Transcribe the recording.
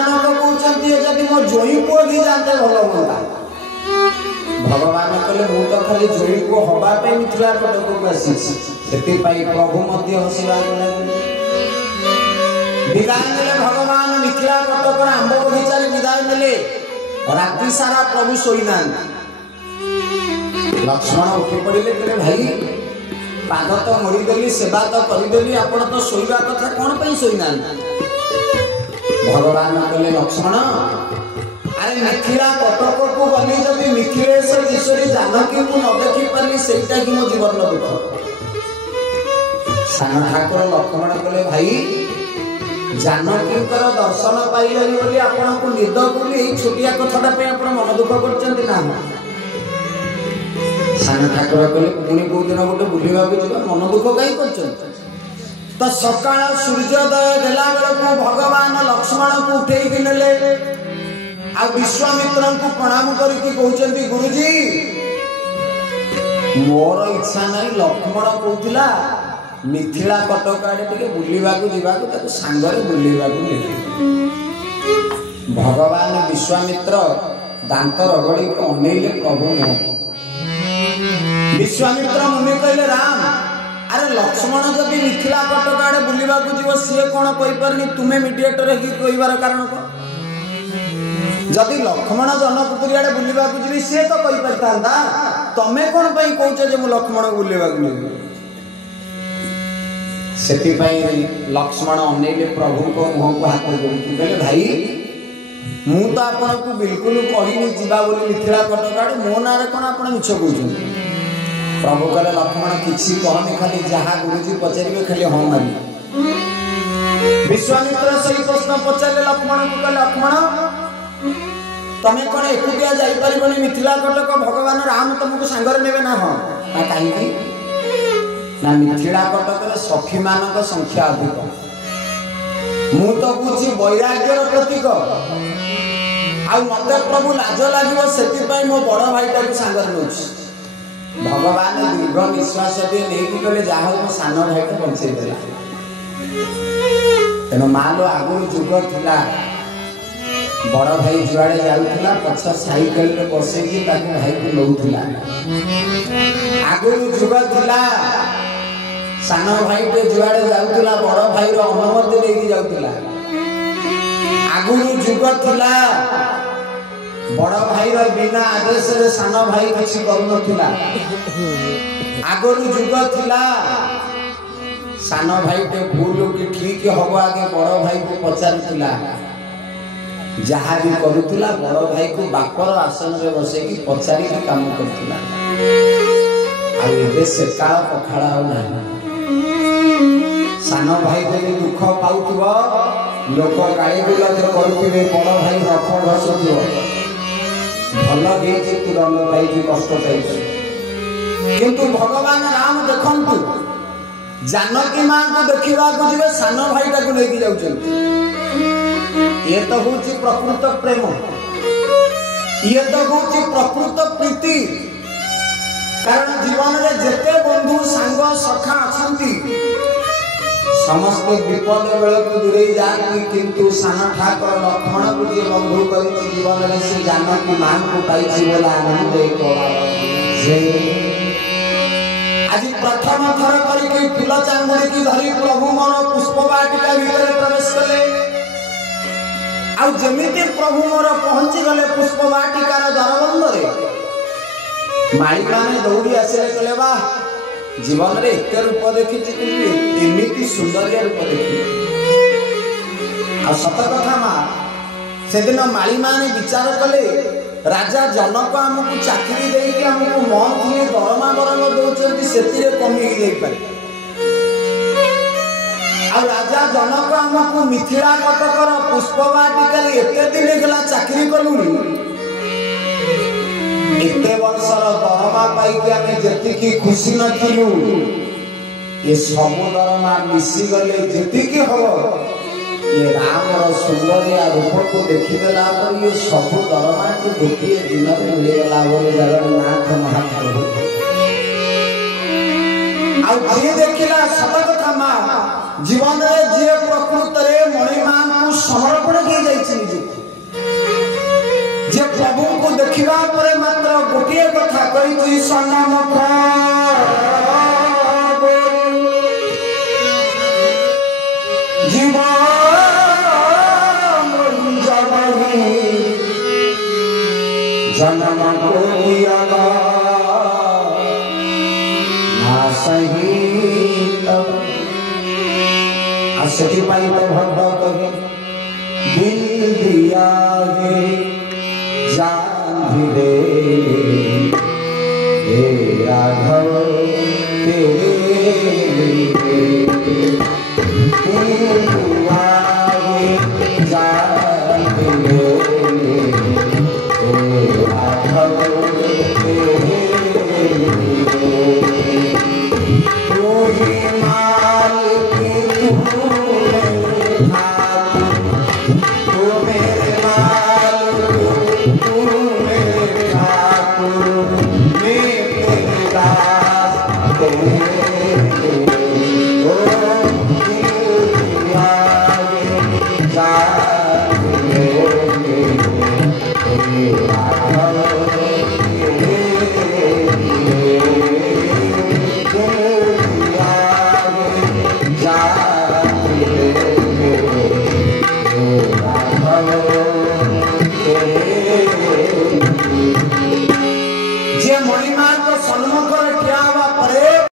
जनक कहते जदि मो जोई पुओ भी जाते भल हुआ भगवान कहले मु तो खाली जोई पुओ हवा पे मिथिला कटक को आसी से प्रभु मध्य हसिबा विदाय नेले भगवान मिथिला कटक आंब बगीचा विदाय नेले राति सारा प्रभु सोईना लक्ष्मण उठी पड़े कहले भाई पाद तो मोड़देली सेवा तो करदेली आपण तो शोवा कथा कौन पर शोना भगवान कहले लक्ष्मण अरे मिथिला कटक को गली जब मिथिलेश ईश्वरी जानकी को न देखी पारि सेटा कि मो जीवन दुख सान ठाकुर लक्ष्मण कहले भाई जानकी दर्शन पाइले बोली आपण को निद बोली छोटिया कथाटा पे आपण मन दुख करछन्ती ना सान ठाकुर कहले पुणी को दिन गोटे बुलवा मन दुख कहीं कर तो सकाळ सूर्योदय देला बेलू भगवान लक्ष्मण को उठे नेले आ विश्वामित्र को प्रणाम करके कहते गुरुजी मोर इच्छा नहीं लक्ष्मण कहला मिथिला कटक आड़े टे बुलवा जावाक सांगरे बुलवा भगवान विश्वामित्र दांत रगड़ी अनेले प्रभु मुह विश्वामित्र मुनि कहले राम अरे लक्ष्मण जब मिथिला कटक आड़े बुलवा जीव सी कौन कहीपरि तुम्हें मीडिएटर कहबार कारण कौन जदि लक्ष्मण जनकपुरी आड़े बुलवा जी सी तो कहीपरि तमें कौन कौच लक्ष्मण बुलवा से लक्ष्मण अनेले प्रभु को मुह को हाथ जोड़ी कहले भाई मु तो आपन को बिल्कुल कहनी जीवा बोली मिथिला कटक आड़े मो ना कौन आप मिछ कहते प्रभु कहले लक्ष्मण किसी कहनी खाली जहाँ गुरुजी पचारे खाली हाँ मारी विश्वामित्र सही प्रश्न पचारे लक्ष्मण को कहले लक्ष्मण तमें कौन एकुटिया जापर मिथिला कटक भगवान राम तुमको सांगरे नेबे ना हाँ ना कहीं ना मिथिला कटक सखी मान संख्या अधिक मु तो बुझी वैराग्यर प्रतीक आ मत प्रभु लाज लगे से मो बड़ भाईटा को सांगरे नौ भगवान दीर्घ निश्वास नहीं कहले जहाँ मो सान भाई को बचे देला तेना मालो आगुरी जुग थिला बड़ भाई जुआड़े जाऊला पछ साइकेल रे बसैकी भाई को नौला आगुरी जुग थिला सान भाई टे जुआड़े जाऊला बड़ भाई रो अनुमति लेके जाऊला आगुरी जुग थिला बड़ भाई रो बिना आदेश रे सान भाई किछि करू नथिला आगुरी जुग थिला सान भाई टे भूल कि ठीक हबो आगे बड़ भाई को पचारुला जहाँ भी करुला बड़ भाई को बापर आसन रे बसे कि पचारि के काम करथुला आ एबे से काल पखाड़ा हो ना सान भाई जदि दुख पाउथबो लोक गाड़ी गुलाज करुथिबे बड़ भाई रख घसुथिबो भल गेछि तू रंग भाई की कष्ट पाइछ किंतु भगवान राम देखंतु जानकी मां को देखिबा को जिवे सान भाईटा को लेके जाउछन्ति ये तो होची प्रकृत प्रेम ये तो होची प्रकृत प्रीति कारण जीवन रे जेते बंधु सांग सखा अछंती समस्त विपद बेले को दूरे जाती किंतु सान ठाकुर लक्ष्मण को जे बंधु करी जीवन रे से जानकी मां को पाइछि बोला आनंद जे आज प्रथम थर करी फूल चांगुड़ी की धरी प्रभु मोर पुष्प वाटिका भीतर प्रवेश कले आउ जमिति प्रभु मोर पहुंची गले पुष्प वाटिकार द्वारबंध रे माई माने दौड़ी आसिले कहले बा जीवन रे एक रूप देखि एमिति सुंदरिया रूप देखि आ सत कथा मा से दिन माली माने विचार कले राजा जनक हमको चाकरी देके हमको मंथली दरमा बरंग दउचंती सेतिरे कमी ही जाई पारे आ राजा जनक हमको मिथिला कटकर पुष्पवाटिका एते दिन गला चाकरी कलुनी एते वर्षर दरमा पाई के हमें जति खुशी नथिलु ये सब दरमा मिसी गले जति हो ये राम सुंदरिया रूप को देखीदेला पर ये सब दरमा के गोटे दिन में मिलगला बोले जगन्नाथ महाप्रभु आ देखिला सत कथा मां जीवन रे जे प्रकृत रे मणिमा को समर्पण की जाई श्रीजुक्त जे प्रभु को देखिबा परे मात्र गोटे कथा कहि तुई सनम जन्म को दियागा ना सही तब असती पाई तो भक्त कहे दिल दिया है जान भी दे हे राघव तेरे दिल दिया है जान भी दे